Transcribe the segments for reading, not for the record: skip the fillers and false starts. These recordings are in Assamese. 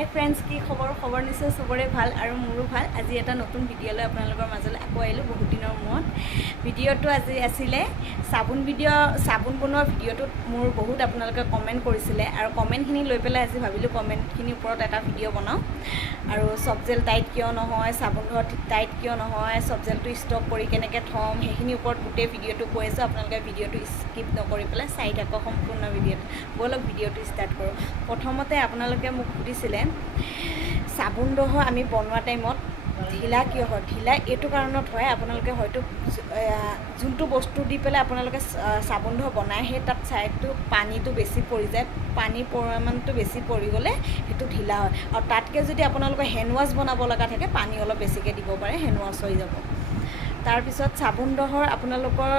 হাই ফ্ৰেণ্ডছ, কি খবৰ নিশ্চয় চবৰে ভাল আৰু মোৰো ভাল। আজি এটা নতুন ভিডিঅ' লৈ আপোনালোকৰ মাজলৈ আকৌ আহিলোঁ বহুত দিনৰ মূৰত। ভিডিঅ'টো আজি আছিলে চাবোন বনোৱা ভিডিঅ'টোত মোৰ বহুত আপোনালোকে কমেণ্ট কৰিছিলে আৰু কমেণ্টখিনি লৈ পেলাই আজি ভাবিলোঁ কমেণ্টখিনিৰ ওপৰত এটা ভিডিঅ' বনাওঁ। আৰু চফ্ট জেল টাইট কিয় নহয়, চাবোন ধোৱা টাইট কিয় নহয়, চফ্ট জেলটো ষ্টক কৰি কেনেকৈ থ'ম সেইখিনিৰ ওপৰত গোটেই ভিডিঅ'টো কৈ আছোঁ। আপোনালোকে ভিডিঅ'টো স্কিপ নকৰি পেলাই চাই থাকক সম্পূৰ্ণ ভিডিঅ'টো। ব'লক ভিডিঅ'টো ষ্টাৰ্ট কৰোঁ। প্ৰথমতে আপোনালোকে মোক সুধিছিলে চাবোনডোহ আমি বনোৱা টাইমত ঢিলা কিয় হয়। ঢিলা এইটো কাৰণত হয়, আপোনালোকে হয়তো যোনটো বস্তু দি পেলাই আপোনালোকে চাবোনডোহ বনায় সেই তাত ছাইডটো পানীটো বেছি পৰি যায়, পানীৰ পৰিমাণটো বেছি পৰি গ'লে সেইটো ঢিলা হয়। আৰু তাতকৈ যদি আপোনালোকে হেণ্ড ৱাছ বনাব লগা থাকে পানী অলপ বেছিকৈ দিব পাৰে, হেণ্ড ৱাছ হৈ যাব। তাৰপিছত চাবোনডোহৰ আপোনালোকৰ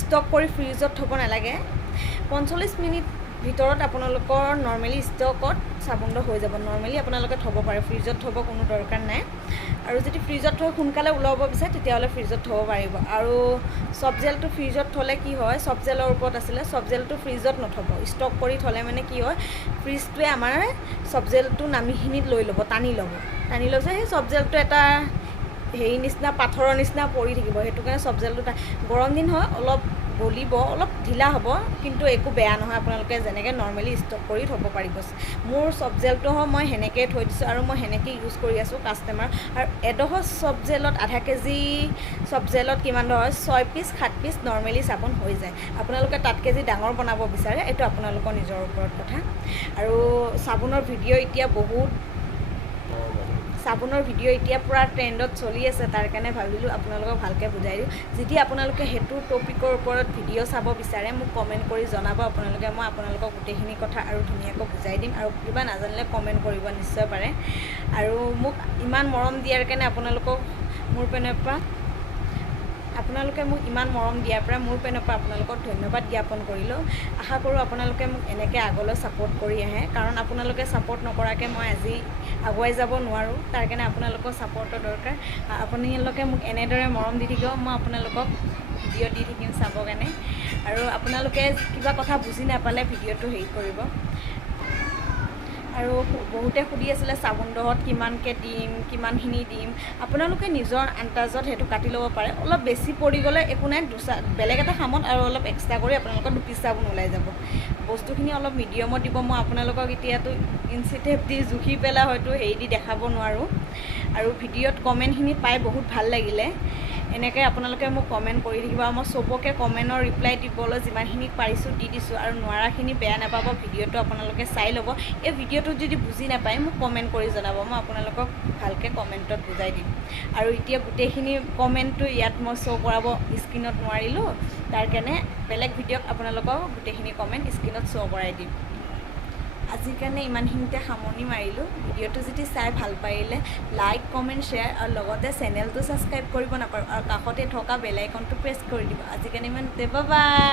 ষ্টক কৰি ফ্ৰিজত থ'ব নালাগে। 45 মিনিট ভিতৰত আপোনালোকৰ নৰ্মেলি ষ্টকত চাবোনডোহ হৈ যাব। নৰ্মেলি আপোনালোকে থ'ব পাৰে, ফ্ৰিজত থ'ব কোনো দৰকাৰ নাই। আৰু যদি ফ্ৰিজত থৈ সোনকালে ওলাব বিচাৰে তেতিয়াহ'লে ফ্ৰিজত থ'ব পাৰিব। আৰু চফ্ট জেলটো ফ্ৰিজত থ'লে কি হয়, চফ্ট জেলৰ ওপৰত আছিলে, চফ্ট জেলটো ফ্ৰিজত নথ'ব। ষ্টক কৰি থ'লে মানে কি হয়, ফ্ৰিজটোৱে আমাৰ চফ্ট জেলটো নামিখিনিত লৈ ল'ব, টানি ল'ব সেই চফ্ট জেলটো এটা হেৰি নিচিনা পাথৰৰ নিচিনা পৰি থাকিব। সেইটো কাৰণে চফ্ট জেলটো গৰম দিন হয়, অলপ গলিব, অলপ ঢিলা হ'ব, কিন্তু একো বেয়া নহয়। আপোনালোকে যেনেকৈ নৰ্মেলি ষ্টক কৰি থ'ব পাৰিব। মোৰ চফ্ট জেলটো হয় মই সেনেকৈয়ে থৈ দিছোঁ আৰু মই সেনেকৈ ইউজ কৰি আছোঁ কাষ্টমাৰ। আৰু এডোখৰ চফ্ট জেলত আধা কেজি চফ্ট জেলত কিমান হয়, 6 পিচ 7 পিচ নৰ্মেলি চাবোন হৈ যায়। আপোনালোকে তাতকৈ যদি ডাঙৰ বনাব বিচাৰে এইটো আপোনালোকৰ নিজৰ ওপৰত কথা। আৰু চাবোনৰ ভিডিঅ' এতিয়া পূৰা ট্ৰেণ্ডত চলি আছে, তাৰ কাৰণে ভাবিলোঁ আপোনালোকক ভালকৈ বুজাই দিওঁ। যদি আপোনালোকে সেইটো টপিকৰ ওপৰত ভিডিঅ' চাব বিচাৰে মোক কমেণ্ট কৰি জনাব আপোনালোকে, মই আপোনালোকক গোটেইখিনি কথা আৰু ধুনীয়াকৈ বুজাই দিম। আৰু কিবা নাজানিলে কমেণ্ট কৰিব নিশ্চয় পাৰে। আৰু মোক ইমান মৰম দিয়াৰ কাৰণে আপোনালোকক মোৰ পেনৰ পৰা আপোনালোকক ধন্যবাদ জ্ঞাপন কৰিলোঁ। আশা কৰোঁ আপোনালোকে মোক এনেকৈ আগলৈ ছাপোৰ্ট কৰি আহে, কাৰণ আপোনালোকে ছাপোৰ্ট নকৰাকৈ মই আজি আগুৱাই যাব নোৱাৰোঁ। তাৰ কাৰণে আপোনালোকৰ ছাপোৰ্টৰ দৰকাৰ। আপোনালোকে মোক এনেদৰে মৰম দি থাকিব, মই আপোনালোকক ভিডিঅ' দি থাকিম চাবৰ কাৰণে। আৰু আপোনালোকে কিবা কথা বুজি নাপালে ভিডিঅ'টো হেৰি কৰিব। আৰু বহুতে সুধি আছিলে চাবোনডোহত কিমানকৈ দিম, কিমানখিনি দিম। আপোনালোকে নিজৰ আন্দাজত সেইটো কাটি ল'ব পাৰে। অলপ বেছি পৰি গ'লে একো নাই, বেলেগ এটা খামত আৰু অলপ এক্সট্ৰা কৰি আপোনালোকৰ 2 পিচ চাবোন ওলাই যাব। বস্তুখিনি অলপ মিডিয়ামত দিব। মই আপোনালোকক এতিয়াতো ইঞ্চি টেপ দি জুখি পেলাই হয়তো হেৰি দি দেখাব নোৱাৰোঁ। আৰু ভিডিঅ'ত কমেণ্টখিনি পাই বহুত ভাল লাগিলে। এনেকৈ আপোনালোকে মোক কমেণ্ট কৰি থাকিব। আৰু মই চবকে কমেণ্টৰ ৰিপ্লাই দিবলৈ যিমানখিনি পাৰিছোঁ দি দিছোঁ। আৰু নোৱাৰাখিনি বেয়া নাপাব, ভিডিঅ'টো আপোনালোকে চাই ল'ব। এই ভিডিঅ'টোত যদি বুজি নাপায় মোক কমেণ্ট কৰি জনাব, মই আপোনালোকক ভালকৈ কমেণ্টত বুজাই দিম। আৰু এতিয়া গোটেইখিনি কমেণ্টটো ইয়াত মই শ্ব' কৰাব স্ক্ৰীণত নোৱাৰিলোঁ, তাৰ কাৰণে বেলেগ ভিডিঅ'ত আপোনালোকক গোটেইখিনি কমেণ্ট স্ক্ৰীণত শ্ব' কৰাই দিম। আজিৰ কাৰণে ইমানখিনিতে সামৰণি মাৰিলোঁ। ভিডিঅ'টো যদি চাই ভাল পাৰিলে লাইক, কমেণ্ট, শ্বেয়াৰ আৰু লগতে চেনেলটো ছাবস্ক্ৰাইব কৰিব নাপাহৰিব। আৰু কাষতে থকা বেল আইকনটো প্ৰেছ কৰি দিব। আজিৰ কাৰণে ইমানতে, বাই বাই।